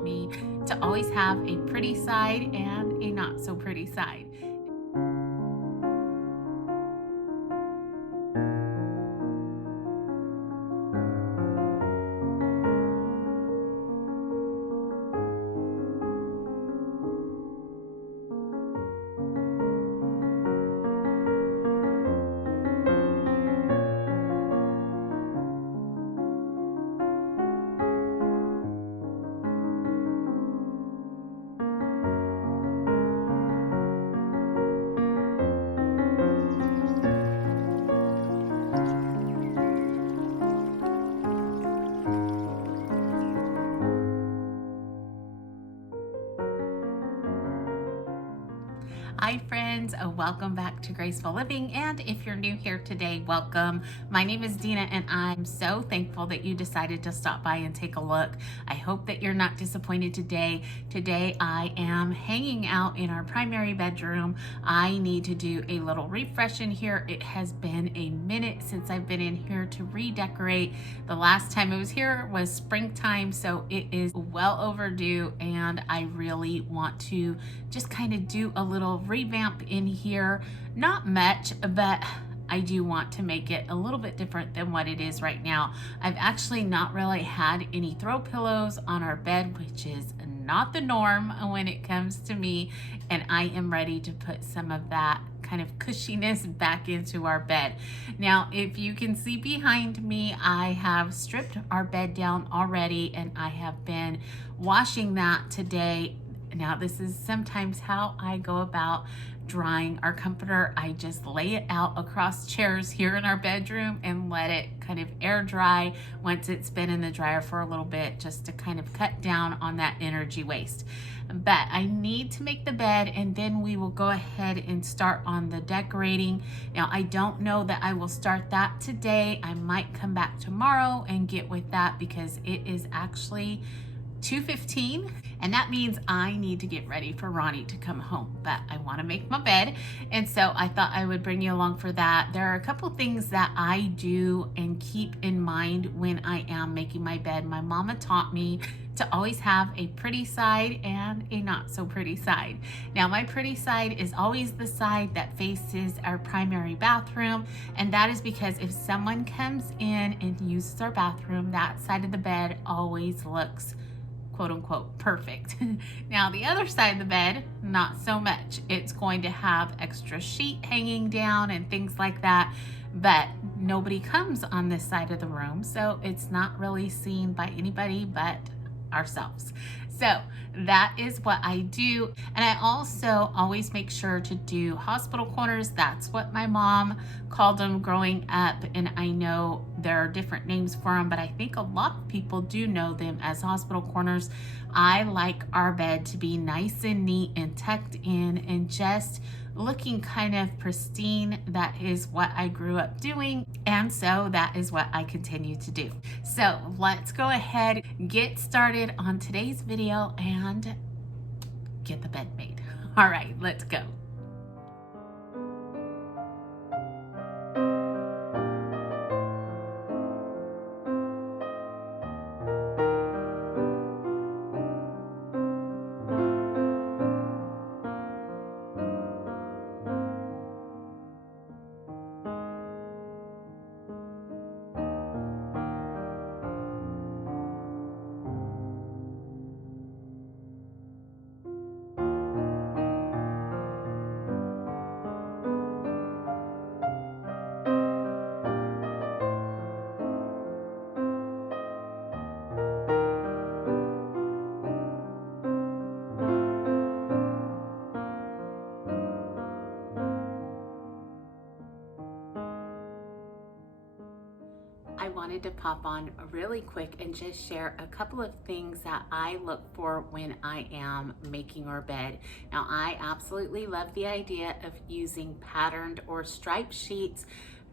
taught me to always have a pretty side and a not so pretty side. Hi friends, welcome back to Graceful Living, and if you're new here today, welcome. My name is Dina and I'm so thankful that you decided to stop by and take a look. I hope that you're not disappointed today. Today I am hanging out in our primary bedroom. I need to do a little refresh in here. It has been a minute since I've been in here to redecorate. The last time I was here was springtime, so it is well overdue and I really want to just kind of do a little revamp in here. Not much, but I do want to make it a little bit different than what it is right now. I've actually not really had any throw pillows on our bed, which is not the norm when it comes to me, and I am ready to put some of that kind of cushiness back into our bed. Now, if you can see behind me, I have stripped our bed down already and I have been washing that today. Now, this is sometimes how I go about drying our comforter. I just lay it out across chairs here in our bedroom and let it kind of air dry once it's been in the dryer for a little bit, just to kind of cut down on that energy waste. But I need to make the bed and then we will go ahead and start on the decorating. Now, I don't know that I will start that today. I might come back tomorrow and get with that because it is actually 2:15 and that means I need to get ready for Ronnie to come home, but I want to make my bed, and so I thought I would bring you along for that. There are a couple things that I do and keep in mind when I am making my bed. My mama taught me to always have a pretty side and a not so pretty side. Now, my pretty side is always the side that faces our primary bathroom, and that is because if someone comes in and uses our bathroom, that side of the bed always looks quote unquote perfect. Now, the other side of the bed, not so much. It's going to have extra sheet hanging down and things like that, but nobody comes on this side of the room, so it's not really seen by anybody but ourselves. So that is what I do. And I also always make sure to do hospital corners. That's what my mom called them growing up. And I know there are different names for them, but I think a lot of people do know them as hospital corners. I like our bed to be nice and neat and tucked in and just looking kind of pristine. That is what I grew up doing, and so that is what I continue to do. So let's go ahead, get started on today's video and get the bed made. All right, let's go. I wanted to pop on really quick and just share a couple of things that I look for when I am making our bed. Now, I absolutely love the idea of using patterned or striped sheets,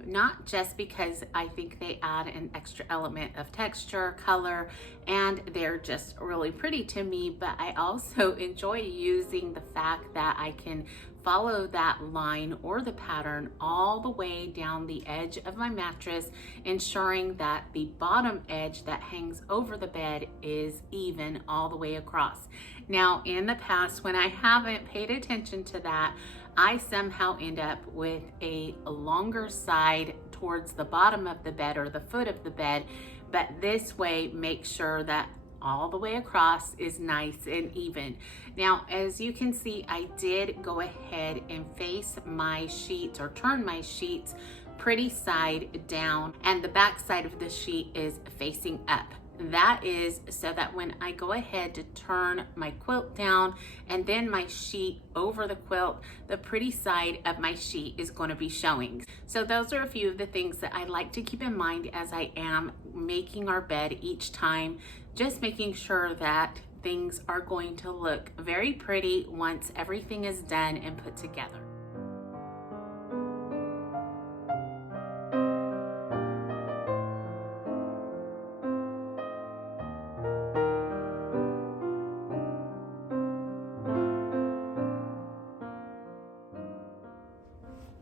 not just because I think they add an extra element of texture, color, and they're just really pretty to me, but I also enjoy using the fact that I can follow that line or the pattern all the way down the edge of my mattress, ensuring that the bottom edge that hangs over the bed is even all the way across. Now, in the past, when I haven't paid attention to that, I somehow end up with a longer side towards the bottom of the bed or the foot of the bed, but this way makes sure that all the way across is nice and even. Now, as you can see, I did go ahead and face my sheets or turn my sheets pretty side down, and the back side of the sheet is facing up. That is so that when I go ahead to turn my quilt down and then my sheet over the quilt, the pretty side of my sheet is going to be showing. So those are a few of the things that I like to keep in mind as I am making our bed each time, just making sure that things are going to look very pretty once everything is done and put together.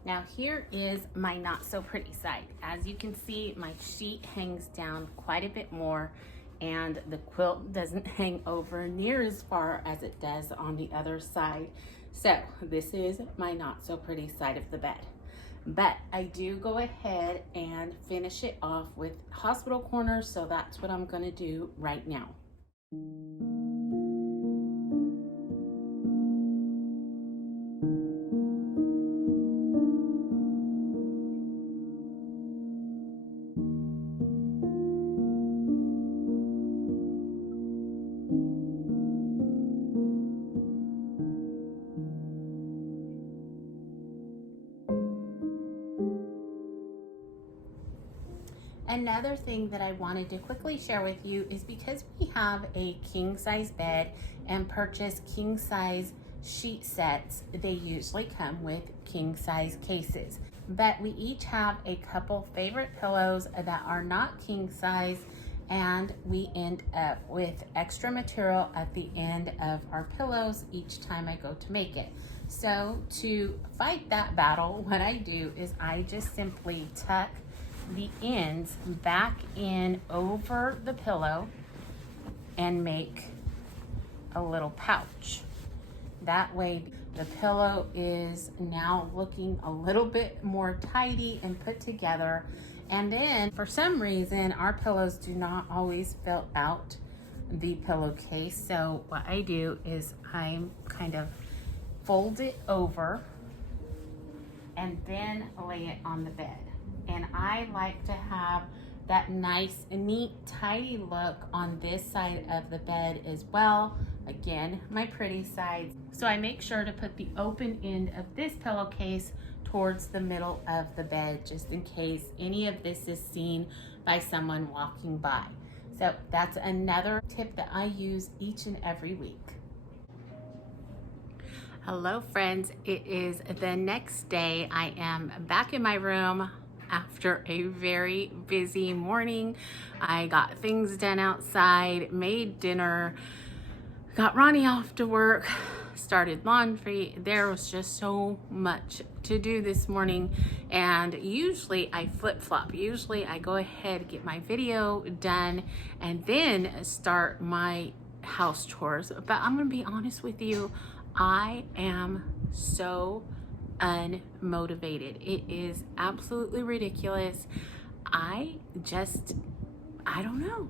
Now here is my not so pretty side. As you can see, my sheet hangs down quite a bit more and the quilt doesn't hang over near as far as it does on the other side. So this is my not so pretty side of the bed. But I do go ahead and finish it off with hospital corners, so that's what I'm gonna do right now. Another thing that I wanted to quickly share with you is because we have a king size bed and purchase king size sheet sets, they usually come with king size cases. But we each have a couple favorite pillows that are not king size, and we end up with extra material at the end of our pillows each time I go to make it. So to fight that battle, what I do is I just simply tuck the ends back in over the pillow and make a little pouch. That way the pillow is now looking a little bit more tidy and put together. And then for some reason our pillows do not always fill out the pillowcase, so what I do is I kind of fold it over and then lay it on the bed. And I like to have that nice, neat, tidy look on this side of the bed as well. Again, my pretty side. So I make sure to put the open end of this pillowcase towards the middle of the bed, just in case any of this is seen by someone walking by. So that's another tip that I use each and every week. Hello friends, it is the next day. I am back in my room after a very busy morning. I got things done outside, made dinner, got Ronnie off to work, started laundry. There was just so much to do this morning, and usually I flip-flop. Usually I go ahead, get my video done, and then start my house chores. But I'm gonna be honest with you, I am so unmotivated. It is absolutely ridiculous. I don't know.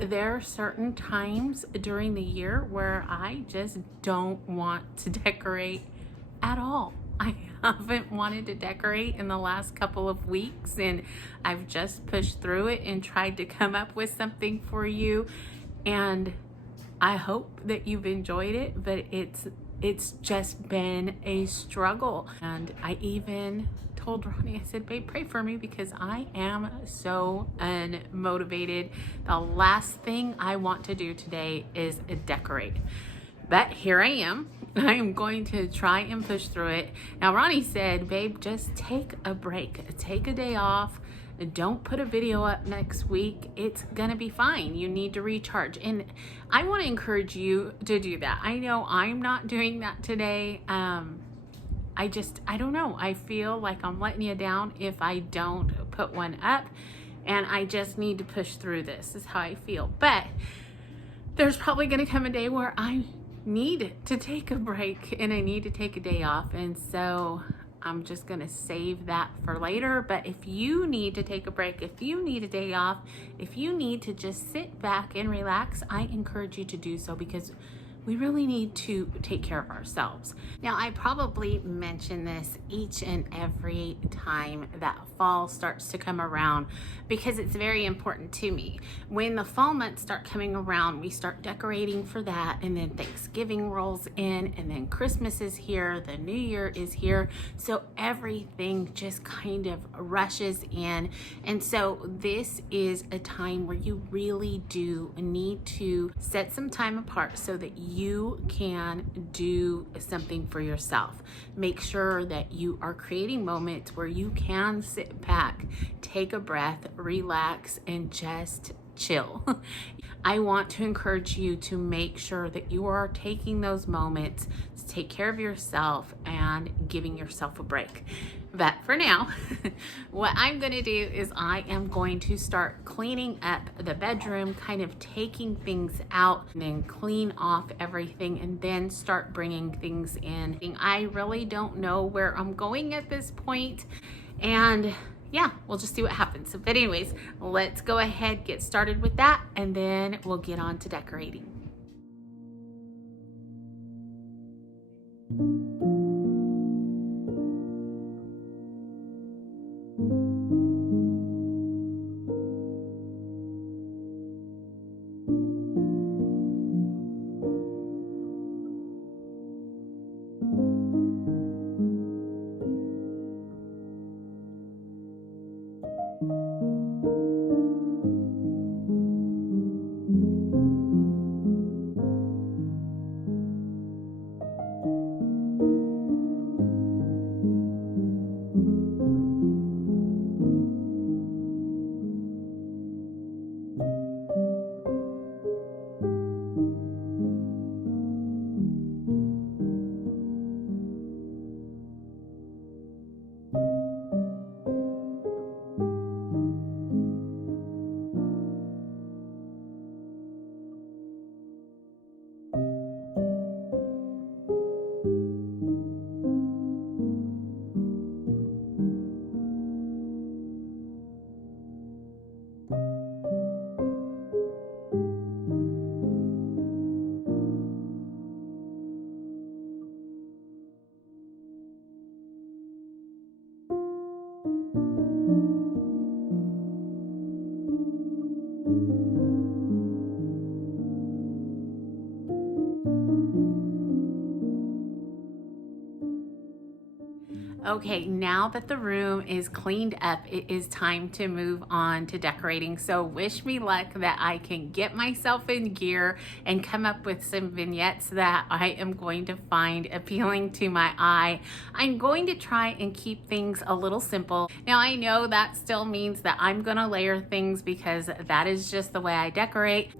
There are certain times during the year where I just don't want to decorate at all. I haven't wanted to decorate in the last couple of weeks, and I've just pushed through it and tried to come up with something for you, and I hope that you've enjoyed it, but it's just been a struggle. And I even told Ronnie, I said, babe, pray for me because I am so unmotivated. The last thing I want to do today is decorate. But here I am. I am going to try and push through it. Now, Ronnie said, babe, just take a break. Take a day off. Don't put a video up next week. It's gonna be fine. You need to recharge. And I want to encourage you to do that. I know I'm not doing that today. I don't know. I feel like I'm letting you down if I don't put one up, and I just need to push through this is how I feel. But there's probably going to come a day where I need to take a break and I need to take a day off. And so I'm just going to save that for later. But if you need to take a break, if you need a day off, if you need to just sit back and relax, I encourage you to do so, because we really need to take care of ourselves. Now, I probably mention this each and every time that fall starts to come around, because it's very important to me. When the fall months start coming around, we start decorating for that, and then Thanksgiving rolls in, and then Christmas is here, the New Year is here. So everything just kind of rushes in. And so this is a time where you really do need to set some time apart so that you can do something for yourself. Make sure that you are creating moments where you can sit back, take a breath, relax, and just chill. I want to encourage you to make sure that you are taking those moments to take care of yourself and giving yourself a break. But for now, what I'm going to do is I am going to start cleaning up the bedroom, kind of taking things out, and then clean off everything, and then start bringing things in. I really don't know where I'm going at this point, and yeah, we'll just see what happens. But anyways, let's go ahead, get started with that, and then we'll get on to decorating. Okay, now that the room is cleaned up, it is time to move on to decorating. So wish me luck that I can get myself in gear and come up with some vignettes that I am going to find appealing to my eye. I'm going to try and keep things a little simple. Now, I know that still means that I'm gonna layer things, because that is just the way I decorate.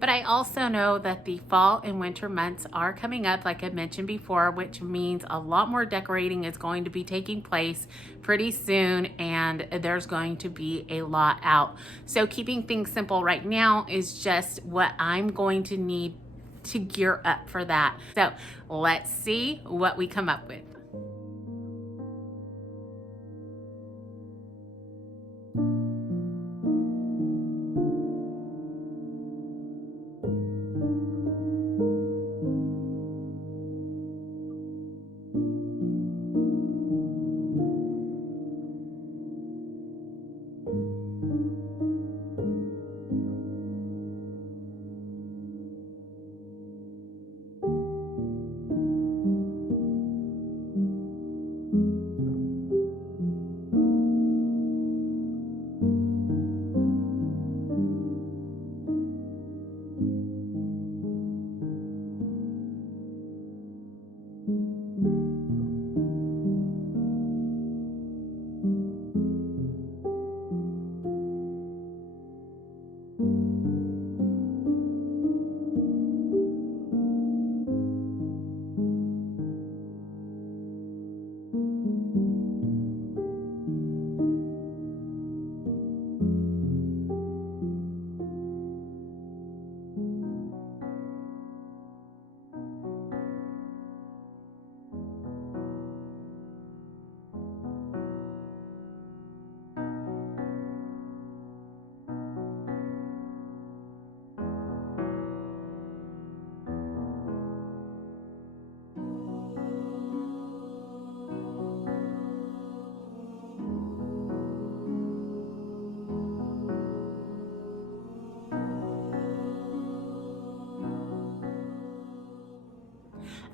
But I also know that the fall and winter months are coming up, like I mentioned before, which means a lot more decorating is going to be taking place pretty soon, and there's going to be a lot out. So keeping things simple right now is just what I'm going to need to gear up for that. So let's see what we come up with.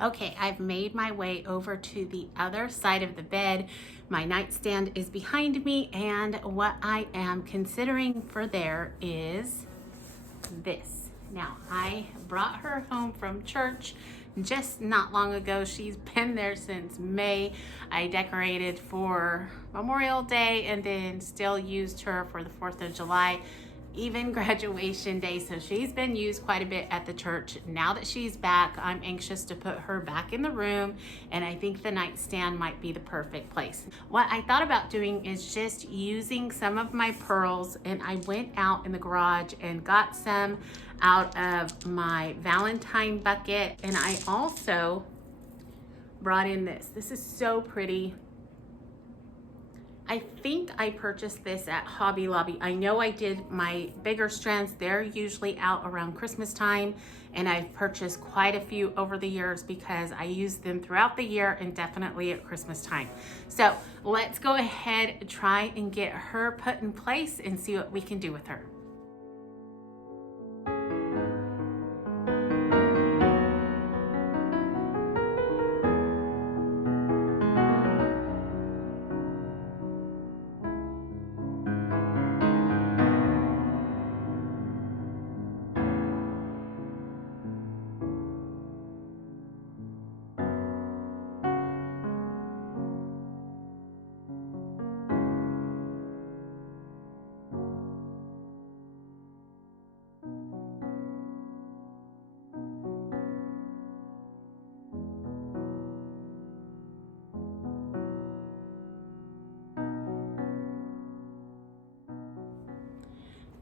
Okay, I've made my way over to the other side of the bed. My nightstand is behind me, and what I am considering for there is this. Now, I brought her home from church just not long ago. She's been there since May. I decorated for Memorial Day and then still used her for the 4th of July, even graduation day. So she's been used quite a bit at the church. Now that she's back, I'm anxious to put her back in the room, and I think the nightstand might be the perfect place. What I thought about doing is just using some of my pearls, and I went out in the garage and got some out of my Valentine bucket, and I also brought in this. This is so pretty. I think I purchased this at Hobby Lobby. I know I did my bigger strands. They're usually out around Christmas time, and I've purchased quite a few over the years because I use them throughout the year and definitely at Christmas time. So let's go ahead and try and get her put in place and see what we can do with her.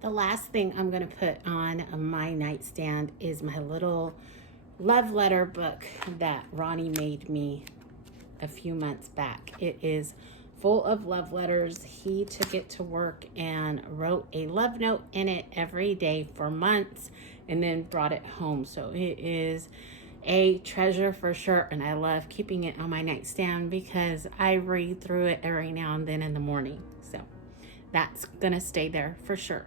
The last thing I'm going to put on my nightstand is my little love letter book that Ronnie made me a few months back. It is full of love letters. He took it to work and wrote a love note in it every day for months and then brought it home. So it is a treasure for sure, and I love keeping it on my nightstand because I read through it every now and then in the morning. So that's gonna stay there for sure.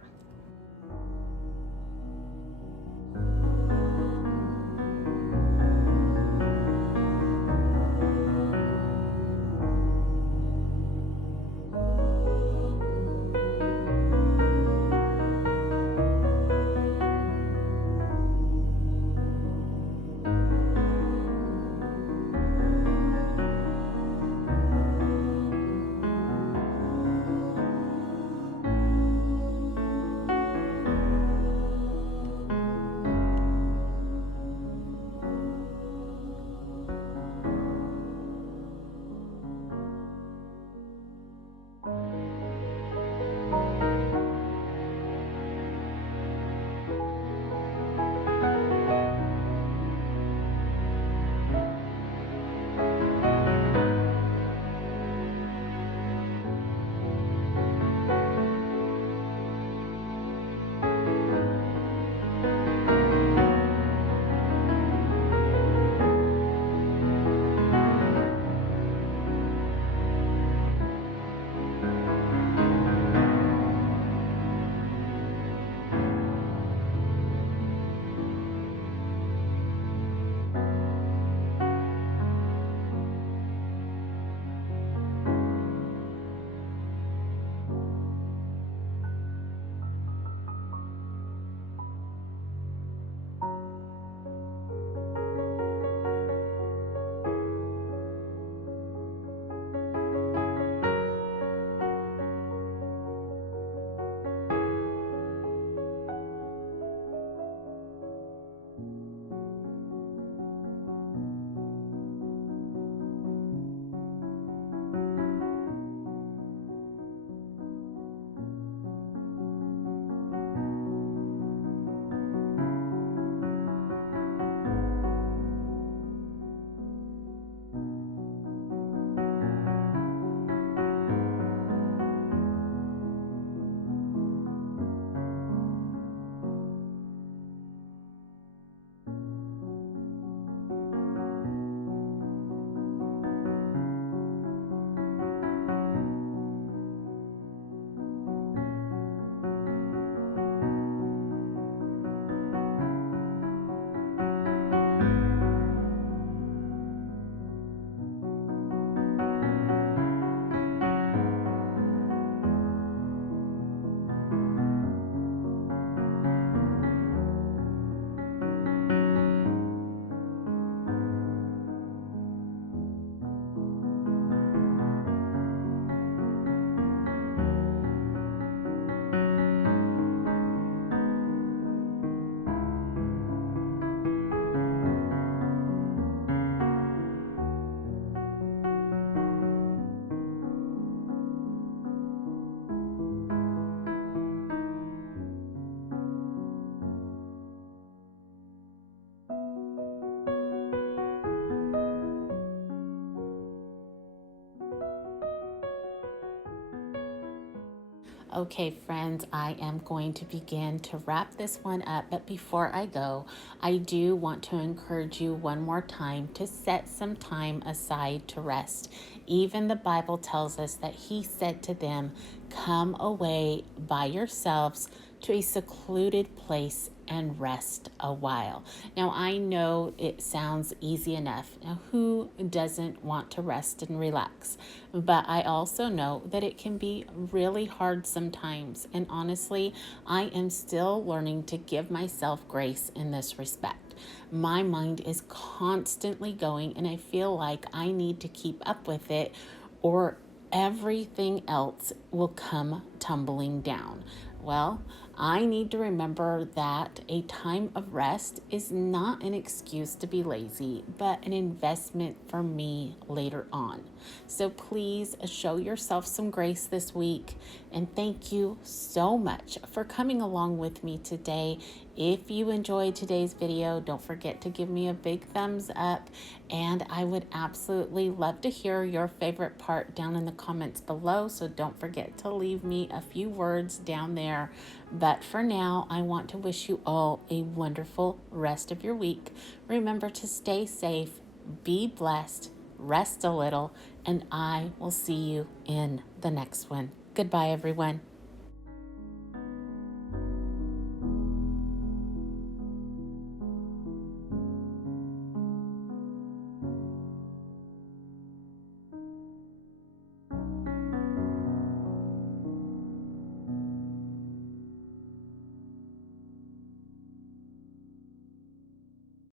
Okay, friends, I am going to begin to wrap this one up, but before I go, I do want to encourage you one more time to set some time aside to rest. Even the Bible tells us that He said to them, "Come away by yourselves to a secluded place and rest a while." Now, I know it sounds easy enough. Now, who doesn't want to rest and relax? But I also know that it can be really hard sometimes. And honestly, I am still learning to give myself grace in this respect. My mind is constantly going, and I feel like I need to keep up with it, or everything else will come tumbling down. Well, I need to remember that a time of rest is not an excuse to be lazy, but an investment for me later on. So please show yourself some grace this week. And thank you so much for coming along with me today. If you enjoyed today's video, don't forget to give me a big thumbs up. And I would absolutely love to hear your favorite part down in the comments below. So don't forget to leave me a few words down there. But for now, I want to wish you all a wonderful rest of your week. Remember to stay safe, be blessed, rest a little, and I will see you in the next one. Goodbye, everyone.